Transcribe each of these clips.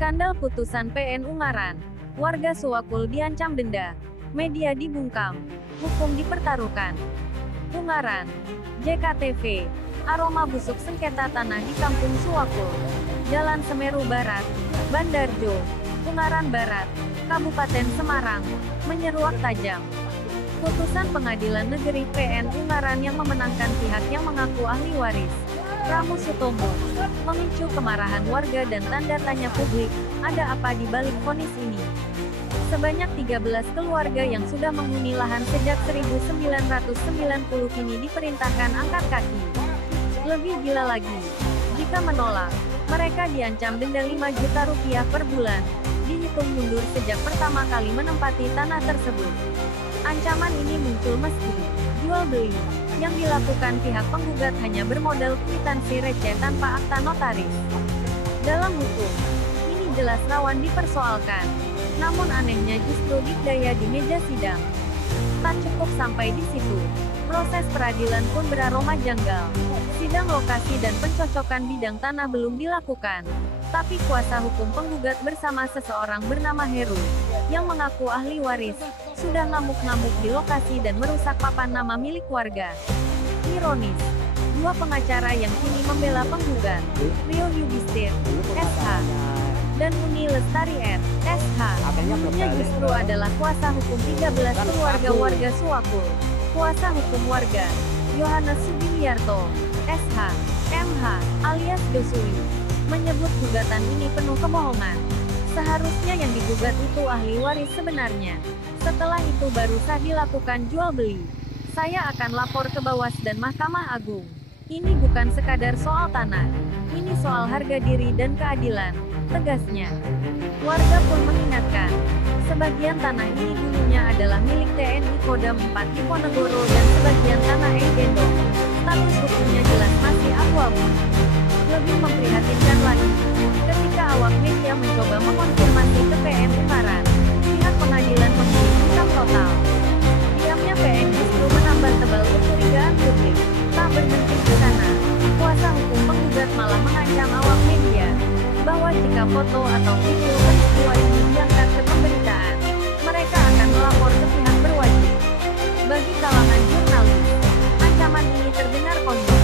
Skandal putusan PN Ungaran. Warga Suwakul diancam denda. Media dibungkam. Hukum dipertaruhkan. Ungaran. JKTV. Aroma busuk sengketa tanah di Kampung Suwakul. Jalan Semeru Barat. Bandarjo. Ungaran Barat. Kabupaten Semarang. Menyeruak tajam. Putusan Pengadilan Negeri PN Ungaran yang memenangkan pihak yang mengaku ahli waris, Pramu Sutomo, memicu kemarahan warga dan tanda tanya publik, ada apa di balik vonis ini? Sebanyak 13 keluarga yang sudah menghuni lahan sejak 1990 kini diperintahkan angkat kaki. Lebih gila lagi, jika menolak, mereka diancam denda 5 juta rupiah per bulan, dihitung mundur sejak pertama kali menempati tanah tersebut. Ancaman ini muncul meski jual beli yang dilakukan pihak penggugat hanya bermodal kwitansi receh tanpa akta notaris. Dalam hukum, ini jelas rawan dipersoalkan. Namun anehnya justru dikdaya di meja sidang. Tak cukup sampai di situ, proses peradilan pun beraroma janggal. Sidang lokasi dan pencocokan bidang tanah belum dilakukan. Tapi kuasa hukum penggugat bersama seseorang bernama Heru, yang mengaku ahli waris, sudah ngamuk-ngamuk di lokasi dan merusak papan nama milik warga. Ironis, dua pengacara yang kini membela penggugat, Rio Yudhisthir, SH, dan Uni Lestari SH, dulunya justru adalah kuasa hukum 13 keluarga warga Suwakul. Kuasa hukum warga, Yohanes Sugiharto, SH, MH, alias Dosui, menyebut gugatan ini penuh kebohongan. Seharusnya yang digugat itu ahli waris sebenarnya. Setelah itu baru sah dilakukan jual beli. Saya akan lapor ke Bawas dan Mahkamah Agung. Ini bukan sekadar soal tanah. Ini soal harga diri dan keadilan, tegasnya. Warga pun mengingatkan, sebagian tanah ini dulunya adalah milik TNI Kodam 4 di Ponegoro dan sebagian tanah Gendong. Status hukumnya jelas masih abu-abu. Lebih memprihatinkan lagi, ketika awak media mencoba mengonfirmasi ke PN Ungaran, pihak pengadilan memilih hitam total. Diamnya PN justru menambah tebal kecurigaan publik. Tak berhenti di sana, kuasa hukum penggugat malah mengancam awak media, bahwa jika foto atau video peristiwa ini diangkat ke pemberitaan, mereka akan melapor ke pihak berwajib. Bagi kalangan jurnalis, ancaman ini terdengar konyol.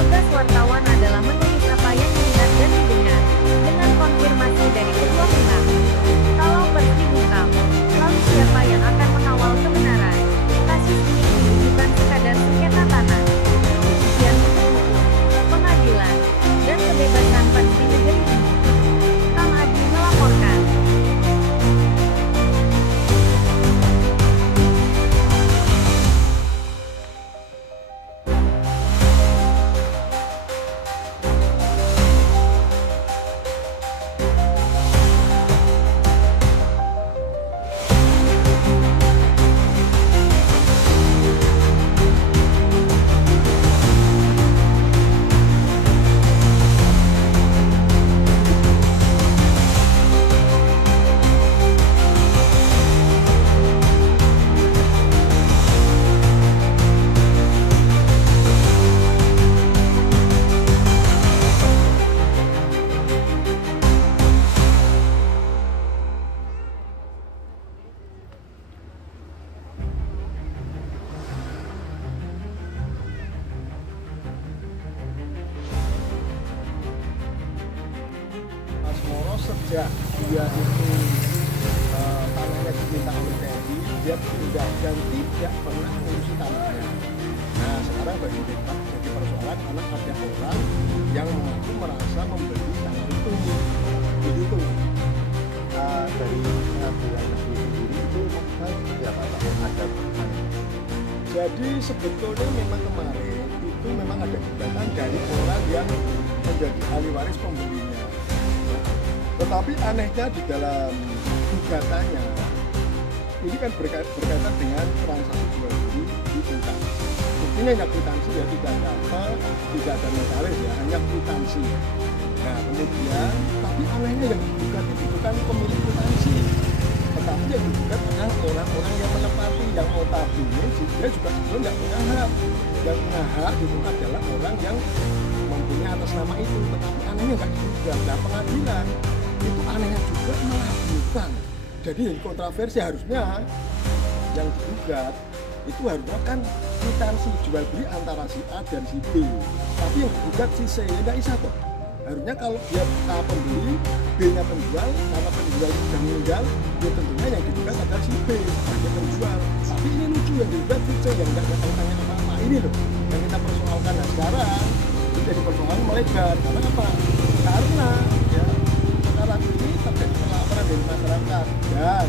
Tugas wartawan adalah menulis apa yang dilihat dan didengar, dengan konfirmasi dari kedua pihak. Kalau pers dibungkam, lalu siapa yang akan mengawal kebenaran? Kasus ini bukan sekadar sengketa tanah. Ujian untuk hukum, pengadilan, dan kebebasan pers di negeri ini. Kang Adi melaporkan. Sejak dia itu tanahnya diminta oleh TNI, dia pindah dan tidak pernah ngurusi tanahnya. Nah sekarang bagi kita jadi persoalan karena ada orang yang mengaku merasa membeli tanah itu. Begitu. Dari pengadilan negeri sendiri itu seperti apa Pak? Ada Jadi sebetulnya memang kemarin itu memang ada gugatan dari orang yang menjadi ahli waris pembelinya. Tetapi anehnya di dalam gugatannya, ini kan berkaitan dengan transaksi jual beli di tingkat. Buktinya hanya kwitansi ya, tidak ada notaris ya, hanya kwitansi. Nah kemudian, tapi anehnya yang digugat itu bukan pemilik kwitansi, tetapi yang digugat adalah orang-orang yang menepati, yang notabene dia juga sebetulnya tidak punya hak. Yang punya hak itu adalah orang yang mempunyai atas nama itu, tetapi anehnya nggak digugat. Nah pengadilan itu anehnya bukan. Jadi kontroversi harusnya yang digugat itu harusnya kan kwitansi jual beli antara si A dan si B, tapi yang digugat si C, ya tidak bisa toh. Harusnya kalau dia A pembeli, B nya penjual, karena penjual sudah meninggal, ya tentunya yang digugat adalah si B sebagai penjual. Tapi ini lucu, yang digugat si C yang tidak ada kaitannya apa-apa. Ini loh yang kita persoalkan. Nah sekarang ini jadi persoalan melebar. Karena apa? Karena ya sekarang ini terjadi pelaporan dari masyarakat dan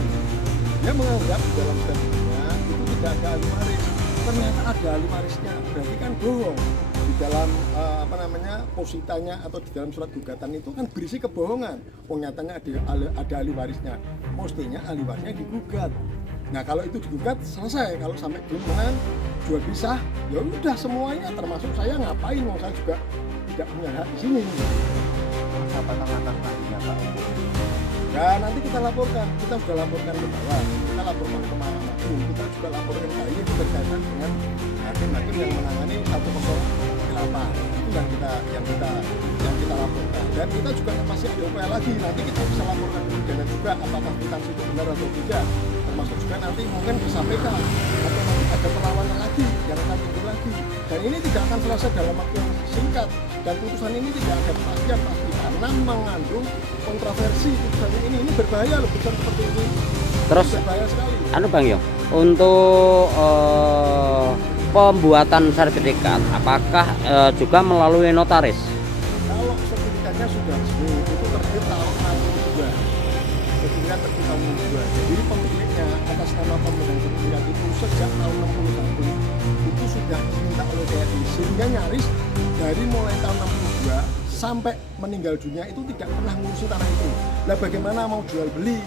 dia menganggap di dalam statunya itu tidak ada ahli waris. Ternyata ada ahli warisnya, berarti kan bohong. Di dalam positanya atau di dalam surat gugatan itu kan berisi kebohongan. Nyatanya ada ahli warisnya, mestinya ahli warisnya digugat. Nah kalau itu digugat selesai. Kalau sampai gimana jual pisah, ya udah semuanya, termasuk saya ngapain, mau saya juga tidak punya hak di sini. Siapa tangan nantinya Pak? Ya nanti kita laporkan, kita sudah laporkan ke bawah, kita laporkan ke Mahkamah Agung, kita juga laporkan ke ini itu berkaitan dengan hakim-hakim yang menangani 108. Itu yang kita laporkan. Dan kita juga masih ada upaya lagi, nanti kita bisa laporkan ke pidana juga apakah kwitansi itu benar atau tidak. Termasuk juga nanti mungkin ke KPK atau nanti ada perlawanan lagi yang akan timbul lagi. Dan ini tidak akan selesai dalam waktu yang singkat, dan putusan ini tidak ada kepastian pasti karena mengandung kontroversi. Putusannya ini berbahaya loh, putusan seperti ini. Terus berbahaya sekali. Bang Yo, untuk pembuatan sertifikat apakah juga melalui notaris? Kalau sertifikatnya sudah resmi itu terbit tahun 62. Sertifikat terbit tahun 62. Jadi pemiliknya atas nama pemegang sertifikat itu sejak tahun 61 itu sudah diminta oleh TNI, sehingga nyaris dari mulai tahun 62 sampai meninggal dunia itu tidak pernah ngurusi tanah itu. Lah bagaimana mau jual beli?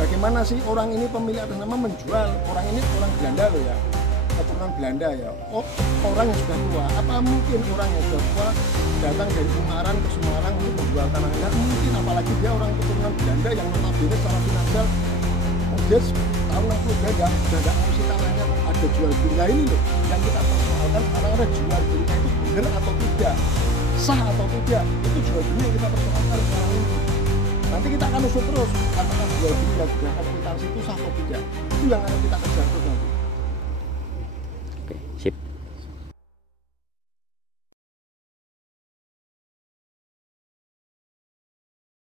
Bagaimana sih orang ini pemilik atas nama menjual? Orang ini orang Belanda loh ya, keturunan Belanda ya. Oh, orang yang sudah tua. Apa mungkin orang yang sudah tua datang dari Ungaran ke Semarang untuk menjual tanahnya? Mungkin, apalagi dia orang keturunan Belanda yang notabene secara finansial dia tahun 62 sudah tidak ngurusi tanahnya, ada jual beli. Nah ini loh yang kita persoalkan sekarang, ada jual belinya itu benar atau tidak, sah atau tidak, itu jual beli yang kita persoalkan sekarang ini. Nanti kita akan usut terus apakah jual beli yang berdasarkan kwitansi itu sah atau tidak, itu yang akan kita kejar terus nanti.